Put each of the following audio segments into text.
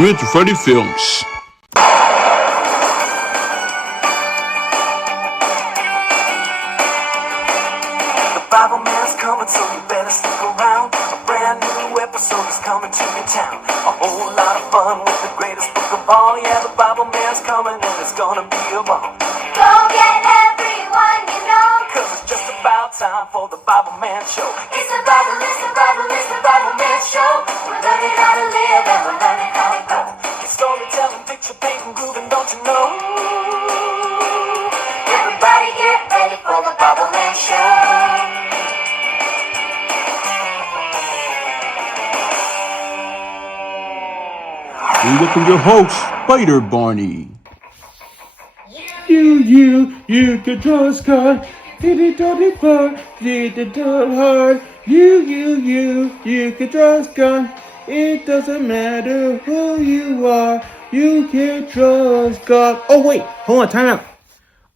with Freddy Films. Bibleman's coming, so you better stick around. A brand new episode is coming to your town. A whole lot of fun with the greatest book of all. Yeah, the Bibleman's coming and it's gonna be a ball. Go get everyone you know. Cause it's just about time for the Bibleman show. It's the Bible, it's the Bible, it's the Bibleman show. We're learning how to live and we're learning how to go. It's storytelling, picture painting, grooving, don't you know? Everybody get ready for the Bibleman show. We welcome your host, Spider Barney. You can trust God. Did it far, did it hard. You can trust God. It doesn't matter who you are. You can trust God. Oh wait, hold on, time out.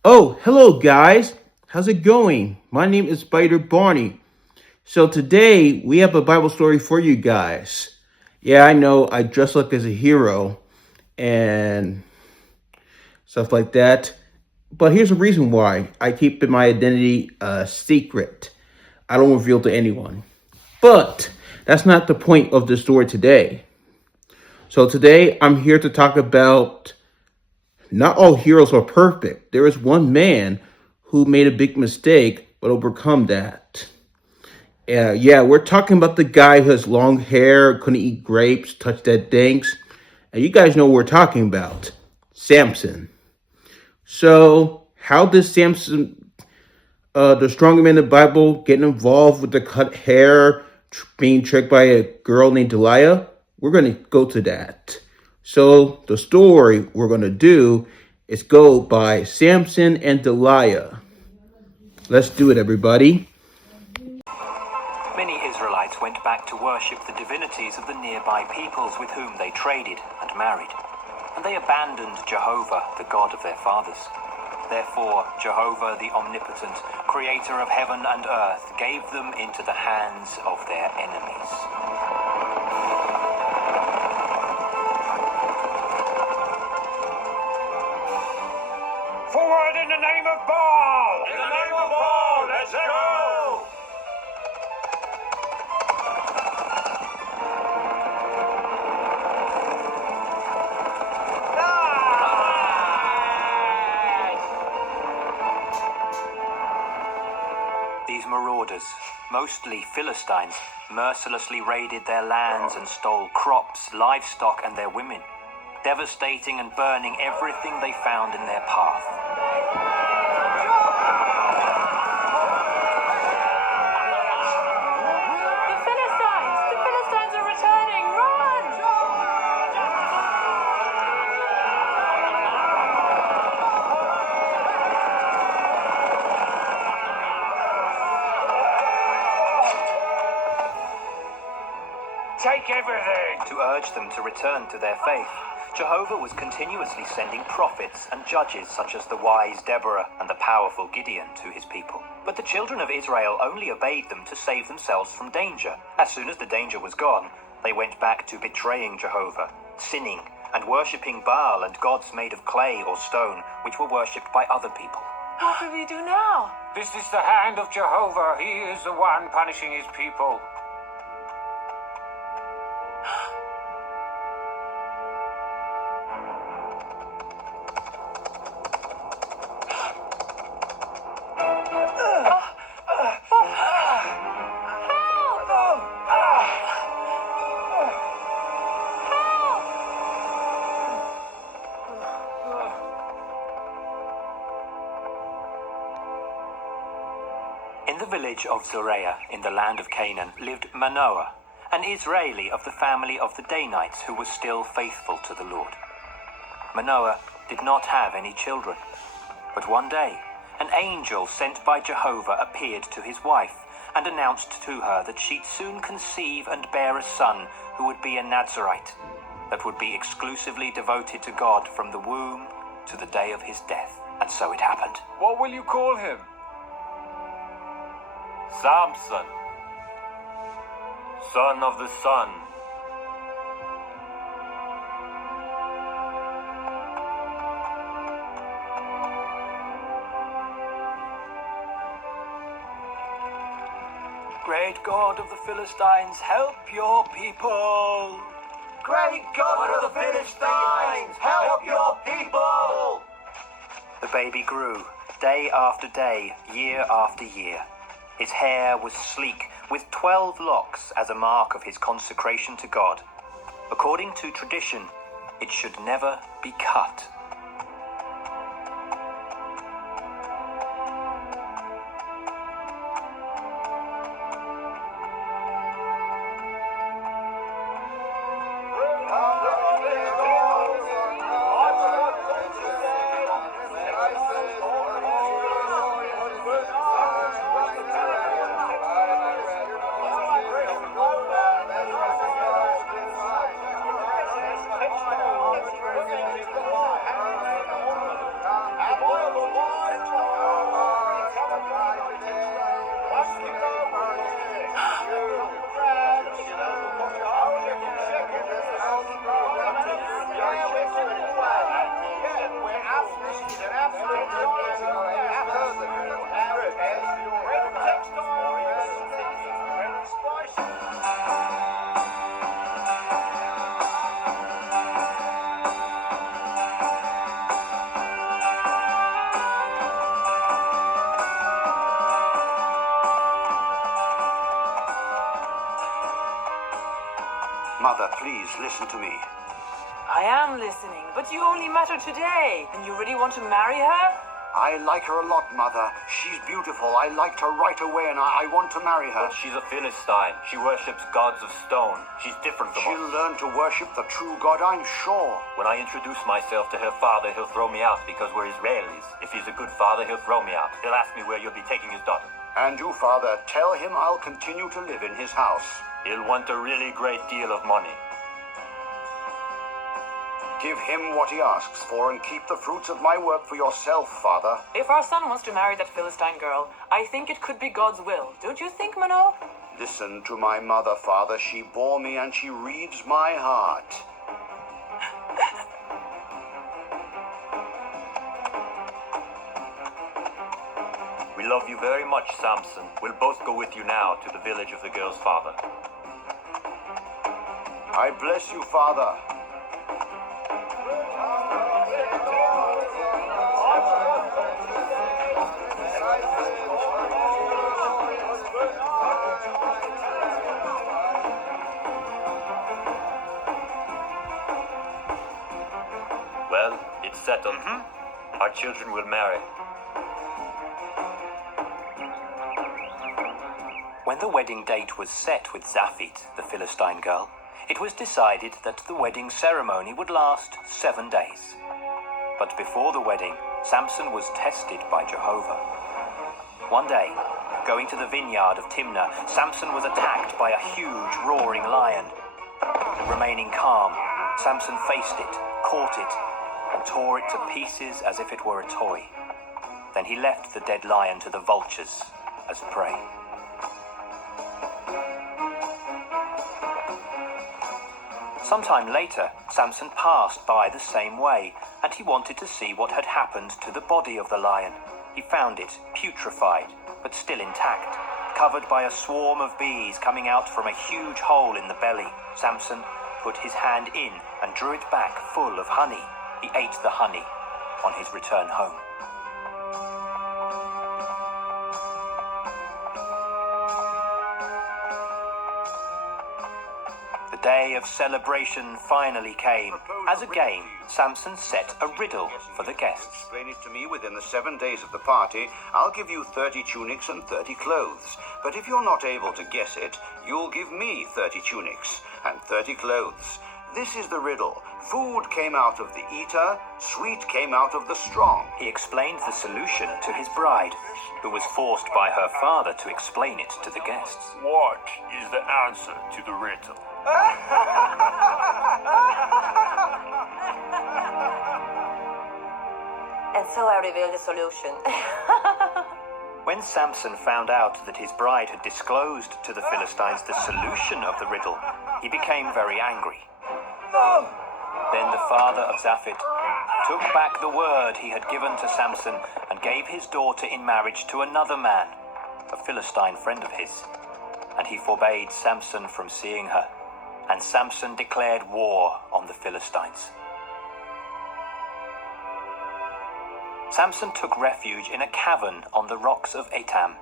Oh, hello guys. How's it going? My name is Spider Barney. So today we have a Bible story for you guys. Yeah, I know I dress up as a hero and stuff like that. But here's the reason why. I keep my identity secret. I don't reveal to anyone. But that's not the point of the story today. So today I'm here to talk about not all heroes are perfect. There is one man who made a big mistake but overcome that. Yeah, we're talking about the guy who has long hair, couldn't eat grapes, touch dead things. And you guys know what we're talking about. Samson. So, how does Samson, the stronger man in the Bible, get involved with the cut hair, being tricked by a girl named Deliah? We're going to go to that. So, the story we're going to do is go by Samson and Deliah. Let's do it, everybody. Many Israelites went back to worship the divinities of the nearby peoples with whom they traded and married. And they abandoned Jehovah, the God of their fathers. Therefore, Jehovah, the omnipotent, creator of heaven and earth, gave them into the hands of their enemies. Forward in the name of Baal! In the name of Baal, let's go! These marauders, mostly Philistines, mercilessly raided their lands and stole crops, livestock, and their women, devastating and burning everything they found in their path. The Philistines are returning! Run! Take everything! To urge them to return to their faith, Jehovah was continuously sending prophets and judges such as the wise Deborah and the powerful Gideon to his people. But the children of Israel only obeyed them to save themselves from danger. As soon as the danger was gone, they went back to betraying Jehovah, sinning, and worshipping Baal and gods made of clay or stone, which were worshipped by other people. What will we do now? This is the hand of Jehovah. He is the one punishing his people. In the village of Zorah, in the land of Canaan, lived Manoah, an Israeli of the family of the Danites who was still faithful to the Lord. Manoah did not have any children, but one day an angel sent by Jehovah appeared to his wife and announced to her that she'd soon conceive and bear a son who would be a Nazarite, that would be exclusively devoted to God from the womb to the day of his death. And so it happened. What will you call him? Samson, son of the sun. Great God of the Philistines, help your people! Great God of the Philistines, help your people! The baby grew, day after day, year after year. His hair was sleek, with 12 locks as a mark of his consecration to God. According to tradition, it should never be cut. Mother, please listen to me. I am listening, but you only met her today, and you really want to marry her? I like her a lot, Mother. She's beautiful. I liked her right away, and I want to marry her. But she's a Philistine. She worships gods of stone. She's different from She'll us. learn to worship the true God, I'm sure. When I introduce myself to her father, he'll throw me out because we're Israelis. If he's a good father, he'll throw me out. He'll ask me where you'll be taking his daughter. And you, Father, tell him I'll continue to live in his house. He'll want a really great deal of money. Give him what he asks for and keep the fruits of my work for yourself, Father. If our son wants to marry that Philistine girl, I think it could be God's will. Don't you think, Mano? Listen to my mother, Father. She bore me and she reads my heart. We love you very much, Samson. We'll both go with you now to the village of the girl's father. I bless you, Father. Well, it's settled. Our children will marry. When the wedding date was set with Zaphit, the Philistine girl, it was decided that the wedding ceremony would last 7 days. But before the wedding, Samson was tested by Jehovah. One day, going to the vineyard of Timnah, Samson was attacked by a huge roaring lion. Remaining calm, Samson faced it, caught it, and tore it to pieces as if it were a toy. Then he left the dead lion to the vultures as prey. Sometime later, Samson passed by the same way, and he wanted to see what had happened to the body of the lion. He found it putrefied, but still intact, covered by a swarm of bees coming out from a huge hole in the belly. Samson put his hand in and drew it back full of honey. He ate the honey on his return home. The day of celebration finally came. As a game, Samson set a riddle for the guests. Explain it to me within the 7 days of the party. I'll give you 30 tunics and 30 clothes. But if you're not able to guess it, you'll give me 30 tunics and 30 clothes. This is the riddle. Food came out of the eater, sweet came out of the strong. He explained the solution to his bride, who was forced by her father to explain it to the guests. What is the answer to the riddle? And so I revealed the solution. When Samson found out that his bride had disclosed to the Philistines the solution of the riddle, he became very angry. Then the father of Zaphit took back the word he had given to Samson and gave his daughter in marriage to another man, a Philistine friend of his. he forbade Samson from seeing her, and Samson declared war on the Philistines. Samson took refuge in a cavern on the rocks of Etam.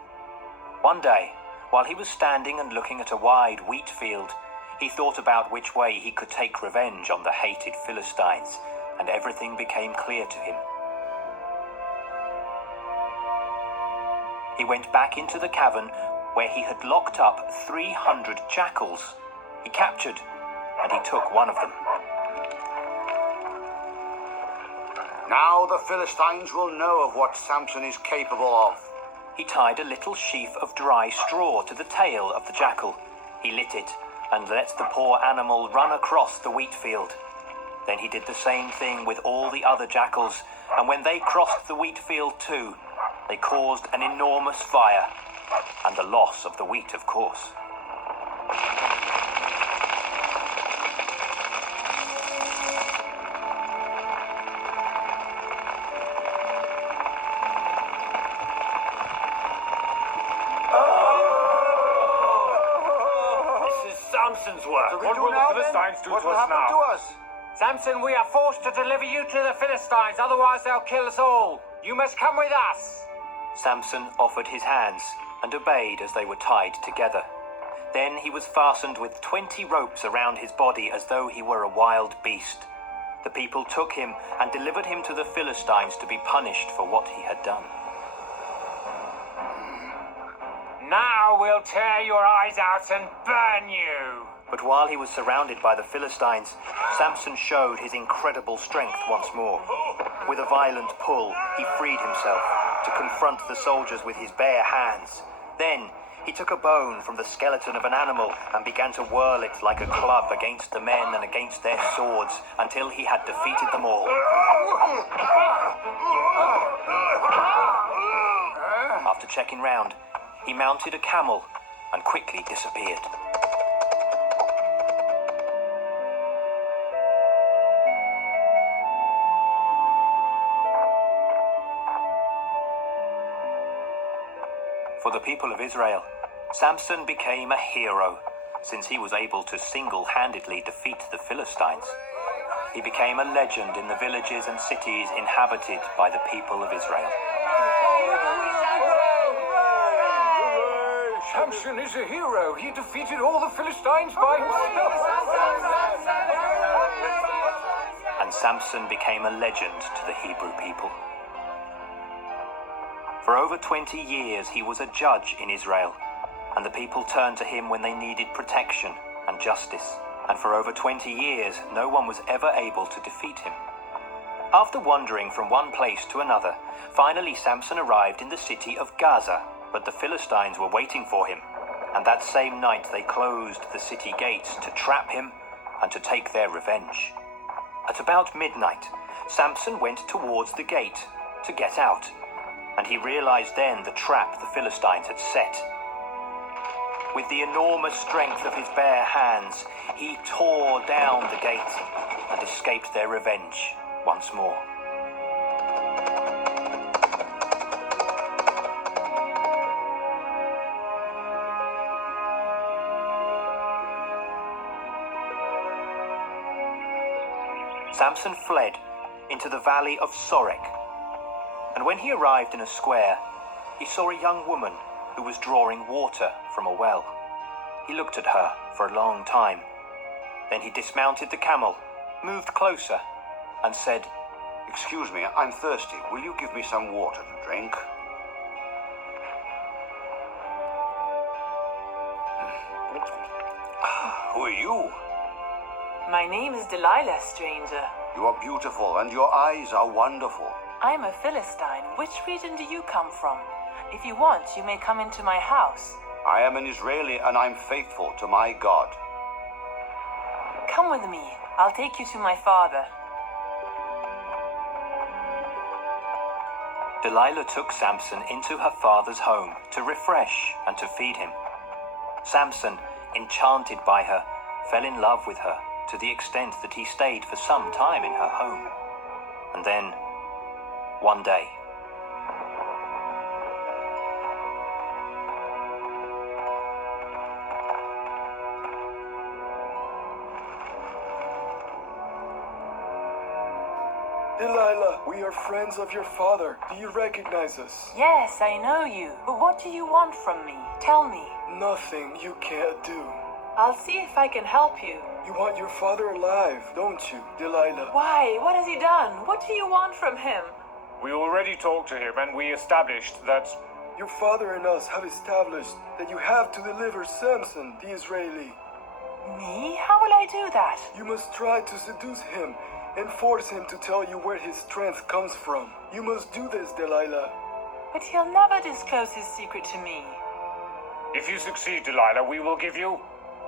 One day, while he was standing and looking at a wide wheat field, he thought about which way he could take revenge on the hated Philistines, and everything became clear to him. He went back into the cavern where he had locked up 300 jackals. He captured, and he took one of them. Now the Philistines will know of what Samson is capable of. He tied a little sheaf of dry straw to the tail of the jackal. He lit it and let the poor animal run across the wheat field. Then he did the same thing with all the other jackals, and when they crossed the wheat field too, they caused an enormous fire, and the loss of the wheat, of course. Samson's work. What will the Philistines do what to will us happen now? to us? Samson, we are forced to deliver you to the Philistines, otherwise they'll kill us all. You must come with us. Samson offered his hands and obeyed as they were tied together. Then he was fastened with 20 ropes around his body as though he were a wild beast. The people took him and delivered him to the Philistines to be punished for what he had done. Now we'll tear your eyes out and burn you. But while he was surrounded by the Philistines, Samson showed his incredible strength once more. With a violent pull, he freed himself to confront the soldiers with his bare hands. Then he took a bone from the skeleton of an animal and began to whirl it like a club against the men and against their swords until he had defeated them all. After checking round, he mounted a camel and quickly disappeared. For the people of Israel, Samson became a hero, since he was able to single-handedly defeat the Philistines. He became a legend in the villages and cities inhabited by the people of Israel. Samson is a hero. He defeated all the Philistines by himself. And Samson became a legend to the Hebrew people. For over 20 years he was a judge in Israel, and the people turned to him when they needed protection and justice. And for over 20 years no one was ever able to defeat him. After wandering from one place to another, finally Samson arrived in the city of Gaza, but the Philistines were waiting for him, and that same night they closed the city gates to trap him and to take their revenge. At about midnight, Samson went towards the gate to get out, and he realized then the trap the Philistines had set. With the enormous strength of his bare hands, he tore down the gate and escaped their revenge once more. Samson fled into the valley of Sorek, and when he arrived in a square, he saw a young woman who was drawing water from a well. He looked at her for a long time. Then he dismounted the camel, moved closer, and said, Excuse me, I'm thirsty. Will you give me some water to drink? Who are you? My name is Delilah, stranger. You are beautiful and your eyes are wonderful. I'm a Philistine. Which region do you come from? If you want, you may come into my house. I am an Israeli and I'm faithful to my God. Come with me. I'll take you to my father. Delilah took Samson into her father's home to refresh and to feed him. Samson, enchanted by her, fell in love with her to the extent that he stayed for some time in her home. And then, one day, Delilah, we are friends of your father. Do you recognize us? Yes, I know you. But what do you want from me? Tell me. Nothing you can't do. I'll see if I can help you. You want your father alive, don't you, Delilah? Why? What has he done? What do you want from him? We already talked to him and we established that... Your father and us have established that you have to deliver Samson, the Israeli. Me? How will I do that? You must try to seduce him and force him to tell you where his strength comes from. You must do this, Delilah. But he'll never disclose his secret to me. If you succeed, Delilah, we will give you...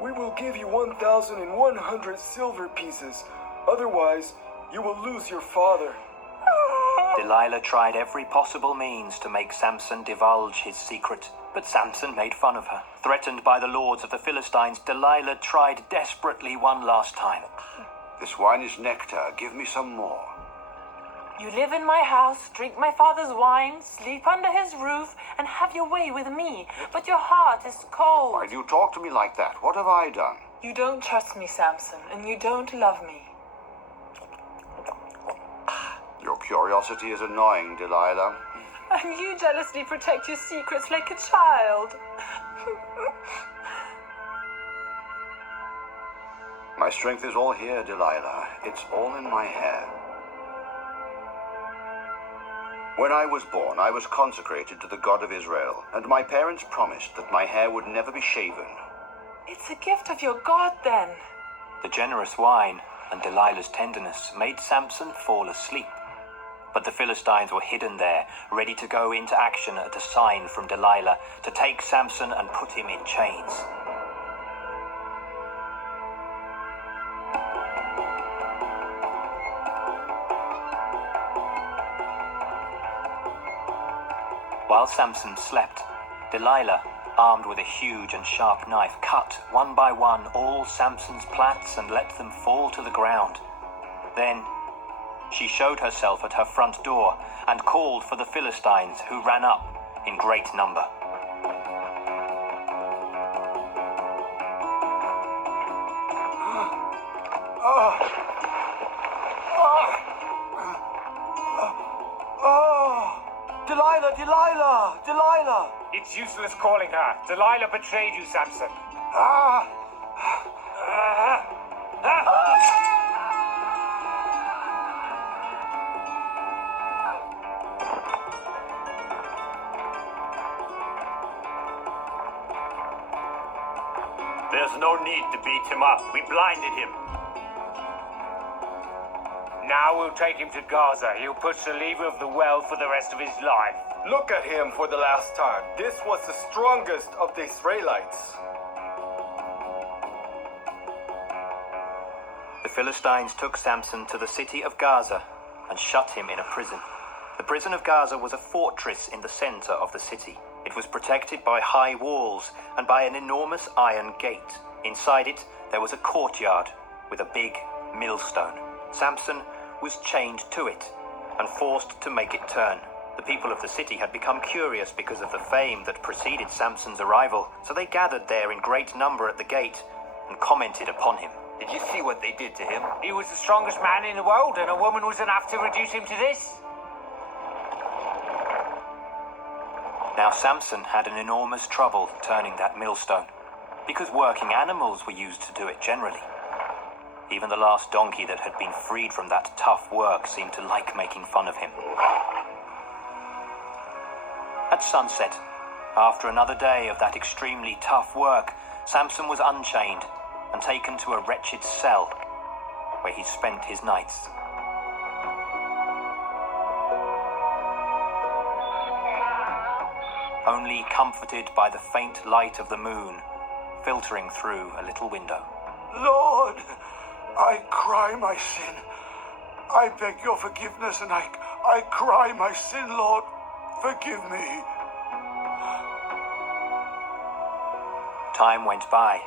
We will give you 1,100 silver pieces. Otherwise, you will lose your father. Delilah tried every possible means to make Samson divulge his secret, but Samson made fun of her. Threatened by the lords of the Philistines, Delilah tried desperately one last time. This wine is nectar. Give me some more. You live in my house, drink my father's wine, sleep under his roof, and have your way with me. But your heart is cold. Why do you talk to me like that? What have I done? You don't trust me, Samson, and you don't love me. Your curiosity is annoying, Delilah. And you jealously protect your secrets like a child. My strength is all here, Delilah. It's all in my hair. When I was born, I was consecrated to the God of Israel, and my parents promised that my hair would never be shaven. It's a gift of your God, then. The generous wine and Delilah's tenderness made Samson fall asleep. But the Philistines were hidden there, ready to go into action at a sign from Delilah to take Samson and put him in chains. While Samson slept, Delilah, armed with a huge and sharp knife, cut one by one all Samson's plaits and let them fall to the ground. Then she showed herself at her front door and called for the Philistines, who ran up in great number. Delilah, Delilah, Delilah! It's useless calling her. Delilah betrayed you, Samson. There's no need to beat him up. We blinded him. Now we'll take him to Gaza. He'll push the lever of the well for the rest of his life. Look at him for the last time. This was the strongest of the Israelites. The Philistines took Samson to the city of Gaza and shut him in a prison. The prison of Gaza was a fortress in the center of the city. It was protected by high walls and by an enormous iron gate. Inside it, there was a courtyard with a big millstone. Samson was chained to it and forced to make it turn. The people of the city had become curious because of the fame that preceded Samson's arrival, so they gathered there in great number at the gate and commented upon him. Did you see what they did to him? He was the strongest man in the world, and a woman was enough to reduce him to this. Now Samson had an enormous trouble turning that millstone, because working animals were used to do it generally. Even the last donkey that had been freed from that tough work seemed to like making fun of him. At sunset, after another day of that extremely tough work, Samson was unchained and taken to a wretched cell where he spent his nights. Only comforted by the faint light of the moon filtering through a little window. Lord, I cry my sin. I beg your forgiveness, and I cry my sin, Lord. Forgive me. Time went by,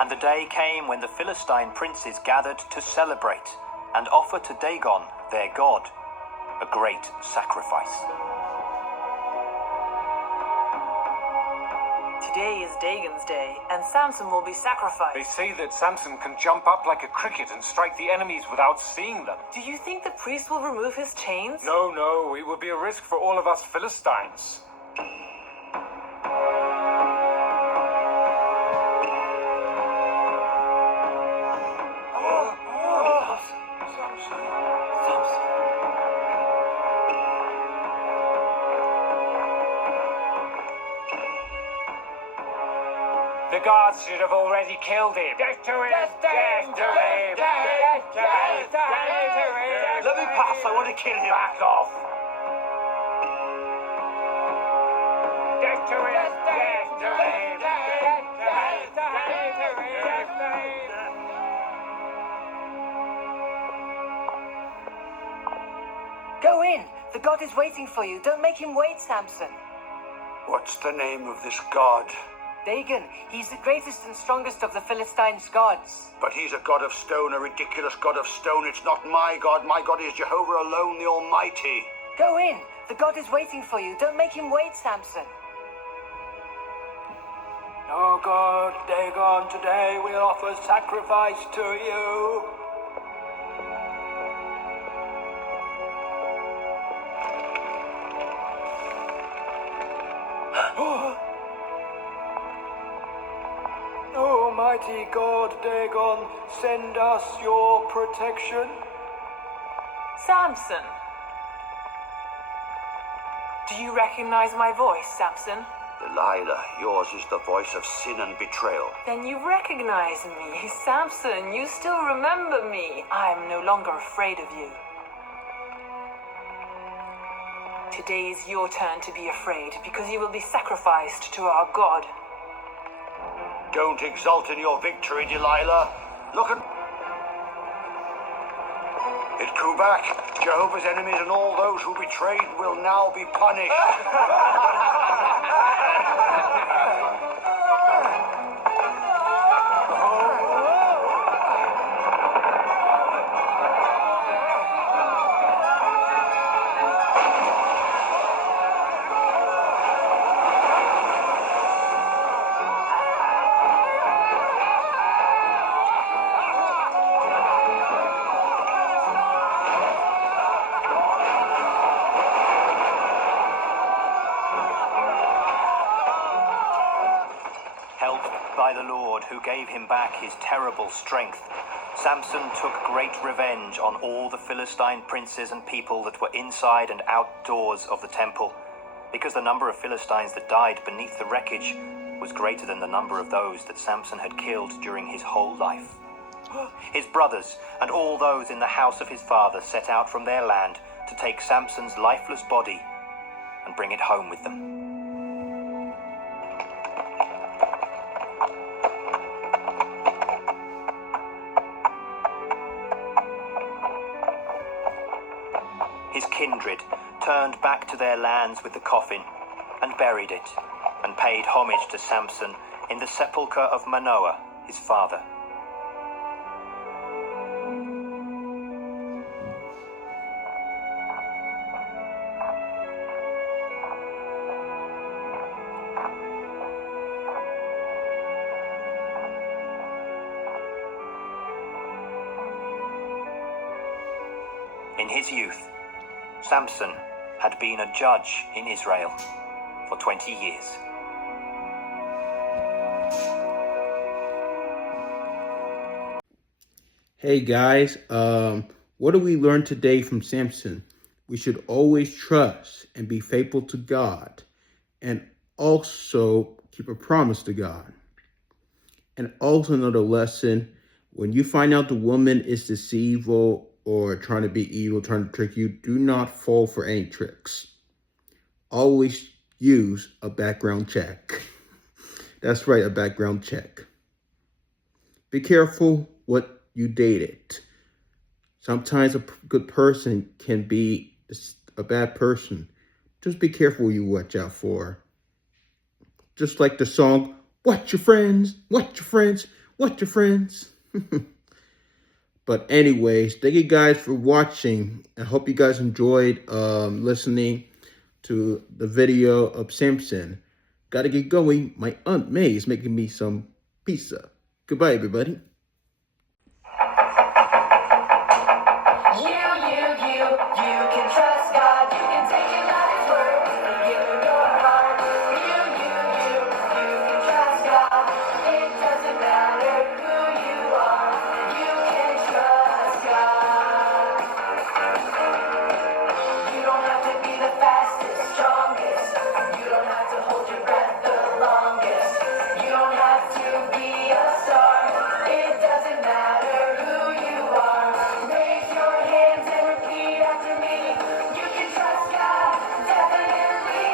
and the day came when the Philistine princes gathered to celebrate and offer to Dagon, their god, a great sacrifice. Today is Dagon's day, and Samson will be sacrificed. They say that Samson can jump up like a cricket and strike the enemies without seeing them. Do you think the priest will remove his chains? No, no, it would be a risk for all of us Philistines. The guards should have already killed him. Death to him! Death to him! Death to him! Let me pass. I want to kill him. Back off! Death to him! Death to him! Death to him! Go in. The god is waiting for you. Don't make him wait, Samson. What's the name of this god? Dagon, he's the greatest and strongest of the Philistines' gods. But he's a god of stone, a ridiculous god of stone. It's not my god. My god is Jehovah alone, the Almighty. Go in. The god is waiting for you. Don't make him wait, Samson. Oh God, Dagon, today we offer sacrifice to you. Almighty God, Dagon, send us your protection. Samson! Do you recognize my voice, Samson? Delilah, yours is the voice of sin and betrayal. Then you recognize me. Samson, you still remember me. I am no longer afraid of you. Today is your turn to be afraid, because you will be sacrificed to our God. Don't exult in your victory, Delilah. Look at... It grew back. Jehovah's enemies and all those who betrayed will now be punished. By the Lord, who gave him back his terrible strength, Samson took great revenge on all the Philistine princes and people that were inside and outdoors of the temple, because the number of Philistines that died beneath the wreckage was greater than the number of those that Samson had killed during his whole life. His brothers and all those in the house of his father set out from their land to take Samson's lifeless body and bring it home with them. His kindred turned back to their lands with the coffin and buried it, and paid homage to Samson in the sepulchre of Manoah, his father. In his youth, Samson had been a judge in Israel for 20 years. Hey guys, what do we learn today from Samson? We should always trust and be faithful to God, and also keep a promise to God. And also another lesson, when you find out the woman is deceitful or trying to be evil, trying to trick you, do not fall for any tricks. Always use a background check. That's right, a background check. Be careful what you dated. Sometimes a good person can be a bad person. Just be careful what you watch out for. Just like the song, "Watch your friends, watch your friends, watch your friends." But anyways, thank you guys for watching. I hope you guys enjoyed listening to the video of Samson. Gotta get going. My Aunt May is making me some pizza. Goodbye, everybody. You can trust God. You can take Him at His word and give Him your heart. You can trust God. It doesn't matter who you are. You can trust God. You don't have to be the fastest, strongest. You don't have to hold your breath the longest. You don't have to be a star. It doesn't matter who you are. Raise your hands and repeat after me. You can trust God, definitely.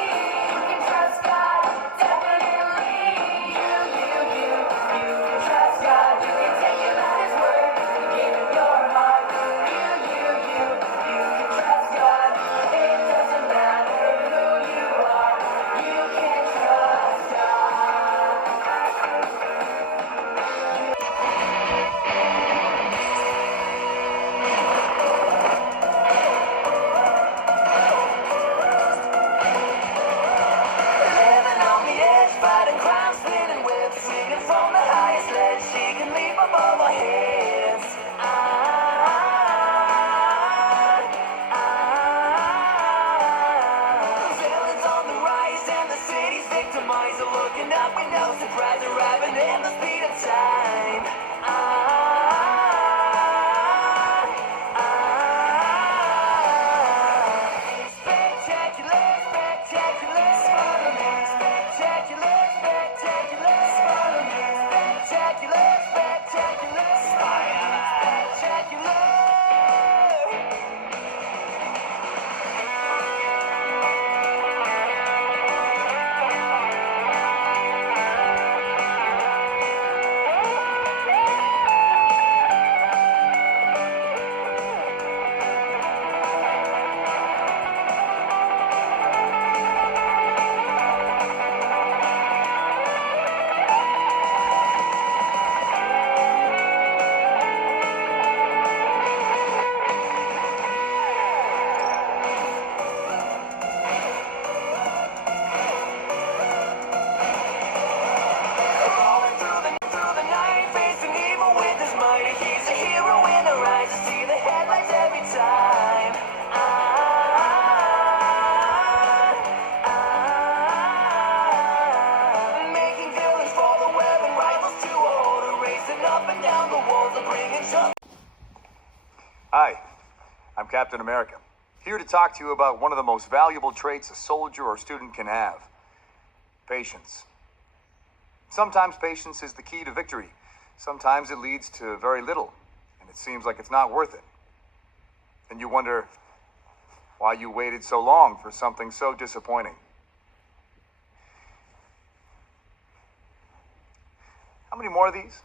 You can trust God, definitely. You can trust God. You can take Him at His word. Give Him your heart. You can trust God. It doesn't matter who you are. You can trust God. Living on the edge, fighting crime, spinning webs, swinging from the highest ledge. She can leap above our heads. Villains on the rise and the city's victimized. Are looking up with no surprise, arriving in the speed of time. Spectacular, spectacular, Spider-Man. Spectacular, spectacular, Spider-Man. Spectacular, spectacular, Spider-Man. Spectacular. Rolling through the night, facing evil with his might. He's a hero in the rise. I see the headlights every time. Making villains fall the web and rivals to a hold. Racing up and down the walls and bringing trouble. Hi, I'm Captain America, here to talk to you about one of the most valuable traits a soldier or student can have: patience. Sometimes patience is the key to victory. Sometimes it leads to very little, and it seems like it's not worth it. And you wonder why you waited so long for something so disappointing. How many more of these?